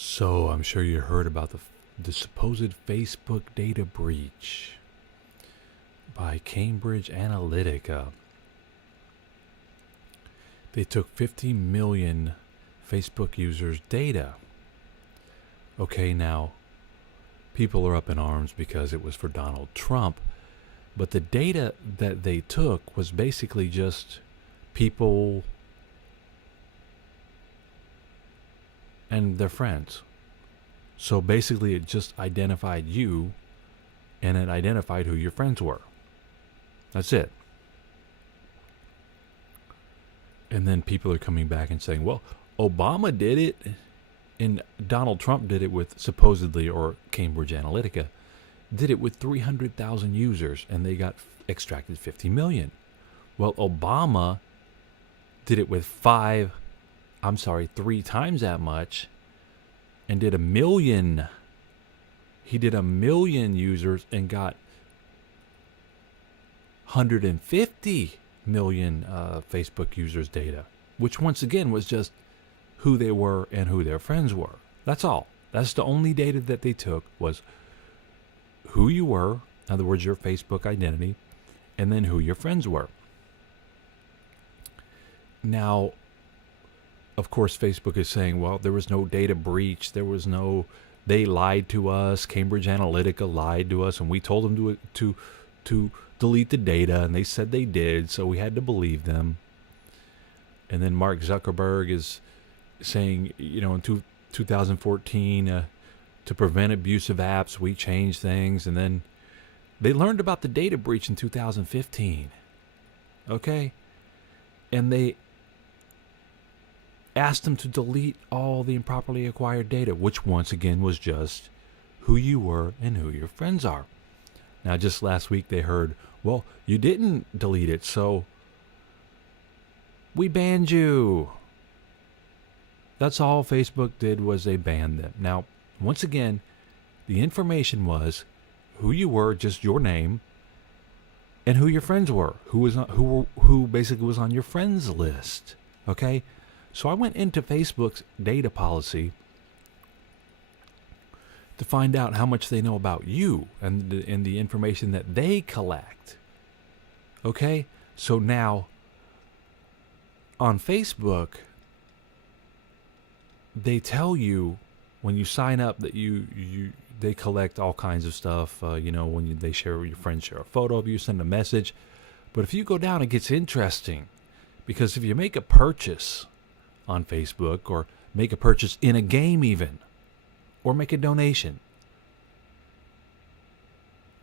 So I'm sure you heard about the supposed Facebook data breach by Cambridge Analytica. They took 50 million Facebook users' data. Okay, now, people are up in arms because it was for Donald Trump, but the data that they took was basically just people and their friends. So basically it just identified you and it identified who your friends were. That's it. And then people are coming back and saying, well, Obama did it and Donald Trump did it with supposedly, or Cambridge Analytica, did it with 300,000 users and they got extracted 50 million. Well, Obama did it with 3 times that much and did 1 million. He did 1 million users and got 150 million Facebook users' data, which once again was just who they were and who their friends were. That's all. That's the only data that they took, was who you were, in other words, your Facebook identity, and then who your friends were. Now, of course, Facebook is saying, well, there was no data breach. They lied to us. Cambridge Analytica lied to us, and we told them to delete the data, and they said they did, so we had to believe them. And then Mark Zuckerberg is saying, in 2014, to prevent abusive apps, we changed things. And then they learned about the data breach in 2015. Okay? And they asked them to delete all the improperly acquired data, which once again was just who you were and who your friends are. Now, just last week they heard, well, you didn't delete it, so we banned you. That's all Facebook did, was they banned them. Now, once again, the information was who you were, just your name, and who your friends were, who basically was on your friends list. Okay? So I went into Facebook's data policy to find out how much they know about you and the information that they collect. Okay? So now, on Facebook, they tell you when you sign up that they collect all kinds of stuff. When they share, your friends share a photo of you, send a message. But if you go down, it gets interesting, because if you make a purchase on Facebook, or make a purchase in a game even, or make a donation,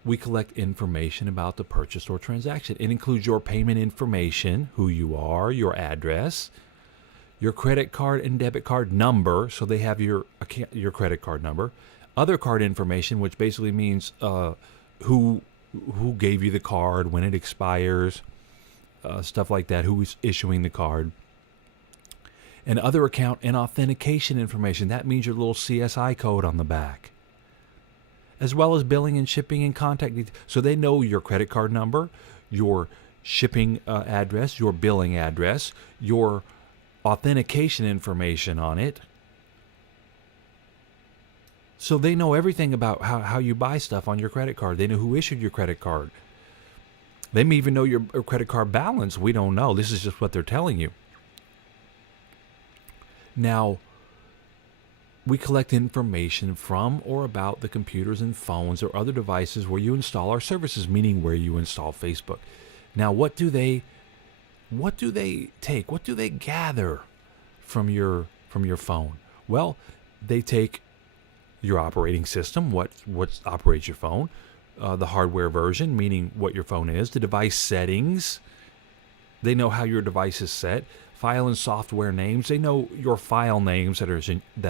we collect information about the purchase or transaction. It includes your payment information, who you are, your address, your credit card and debit card number, so they have your credit card number, other card information, which basically means who gave you the card, when it expires, stuff like that, who is issuing the card, and other account and authentication information. That means your little CSI code on the back, as well as billing and shipping and contact details. So they know your credit card number, your shipping address, your billing address, your authentication information on it. So they know everything about how you buy stuff on your credit card. They know who issued your credit card. They may even know your credit card balance. We don't know. This is just what they're telling you. Now, we collect information from or about the computers and phones or other devices where you install our services, meaning where you install Facebook. Now, what do they take? What do they gather from your phone? Well, they take your operating system, what operates your phone, the hardware version, meaning what your phone is, the device settings. They know how your device is set. File and software names. They know your file names that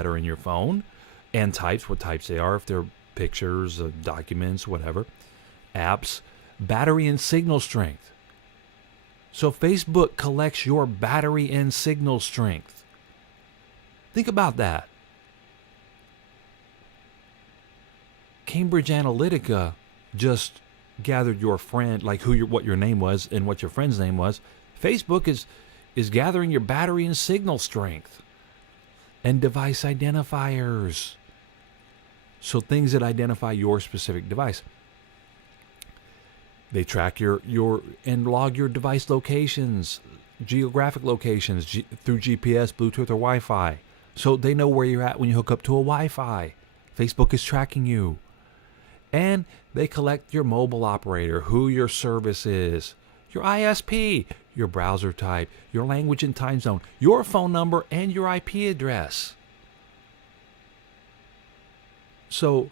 are in your phone, and types, what types they are, if they're pictures, documents, whatever, apps, battery and signal strength. So Facebook collects your battery and signal strength. Think about that. Cambridge Analytica just gathered your friend, like what your name was and what your friend's name was. Facebook is gathering your battery and signal strength. and device identifiers. So things that identify your specific device. They track your and log your device locations, geographic locations through GPS, Bluetooth, or Wi-Fi. So they know where you're at when you hook up to a Wi-Fi. Facebook is tracking you. And they collect your mobile operator, who your service is, your ISP, your browser type, your language and time zone, your phone number, and your IP address. So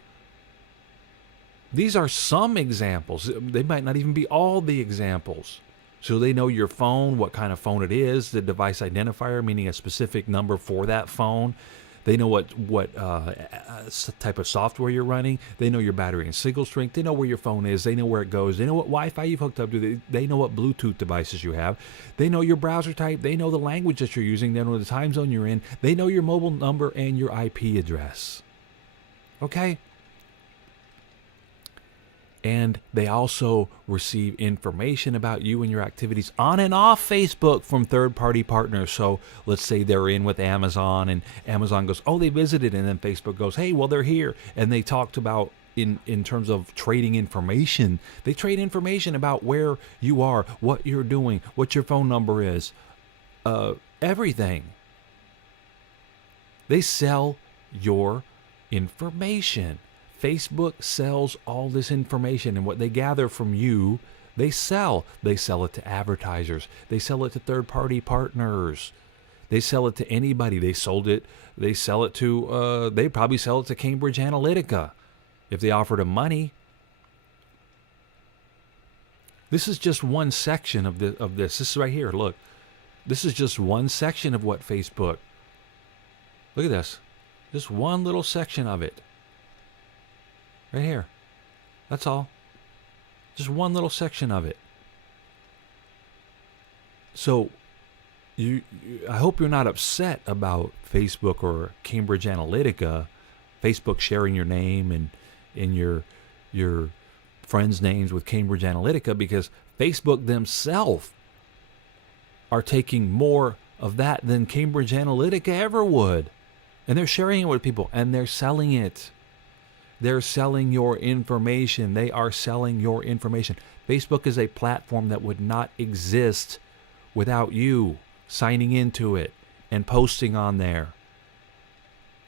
these are some examples. They might not even be all the examples. So they know your phone, what kind of phone it is, the device identifier, meaning a specific number for that phone. They know what type of software you're running. They know your battery and signal strength. They know where your phone is. They know where it goes. They know what Wi-Fi you've hooked up to. They know what Bluetooth devices you have. They know your browser type. They know the language that you're using. They know the time zone you're in. They know your mobile number and your IP address. Okay? And they also receive information about you and your activities on and off Facebook from third-party partners. So let's say they're in with Amazon, and Amazon goes, oh, they visited, and then Facebook goes, hey, well, they're here. And they talked about, in terms of trading information, they trade information about where you are, what you're doing, what your phone number is, everything. They sell your information. Facebook sells all this information, and what they gather from you, they sell. They sell it to advertisers. They sell it to third-party partners. They sell it to anybody. They sell it to, they probably sell it to Cambridge Analytica if they offered them money. This is just one section of this. This is right here. Look, this is just one section of what Facebook. Look at this. Just one little section of it. Right here. That's all. Just one little section of it. So, I hope you're not upset about Facebook or Cambridge Analytica, Facebook sharing your name and your friends' names with Cambridge Analytica, because Facebook themselves are taking more of that than Cambridge Analytica ever would. And they're sharing it with people, and they're selling it. They're selling your information. They are selling your information. Facebook is a platform that would not exist without you signing into it and posting on there.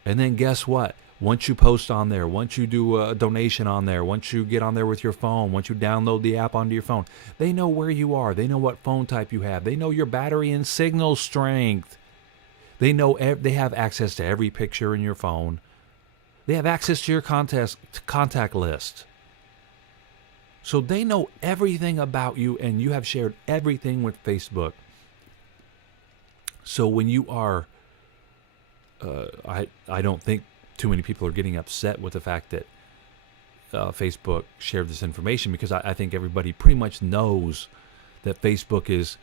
And then guess what? Once you post on there, once you do a donation on there, once you get on there with your phone, once you download the app onto your phone, they know where you are. They know what phone type you have. They know your battery and signal strength. They know they have access to every picture in your phone. They have access to your contact list. So they know everything about you, and you have shared everything with Facebook. So when you are, I don't think too many people are getting upset with the fact that Facebook shared this information, because I think everybody pretty much knows that Facebook is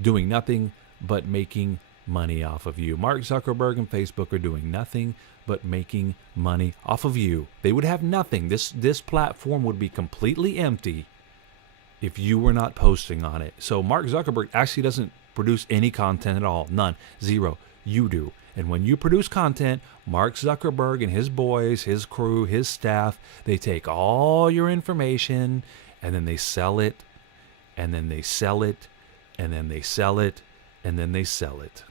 doing nothing but making money off of you. Mark Zuckerberg and Facebook are doing nothing but making money off of you. They would have nothing. This platform would be completely empty if you were not posting on it. So Mark Zuckerberg actually doesn't produce any content at all. None. Zero. You do. And when you produce content, Mark Zuckerberg and his boys, his crew, his staff, they take all your information and then they sell it, and then they sell it, and then they sell it, and then they sell it.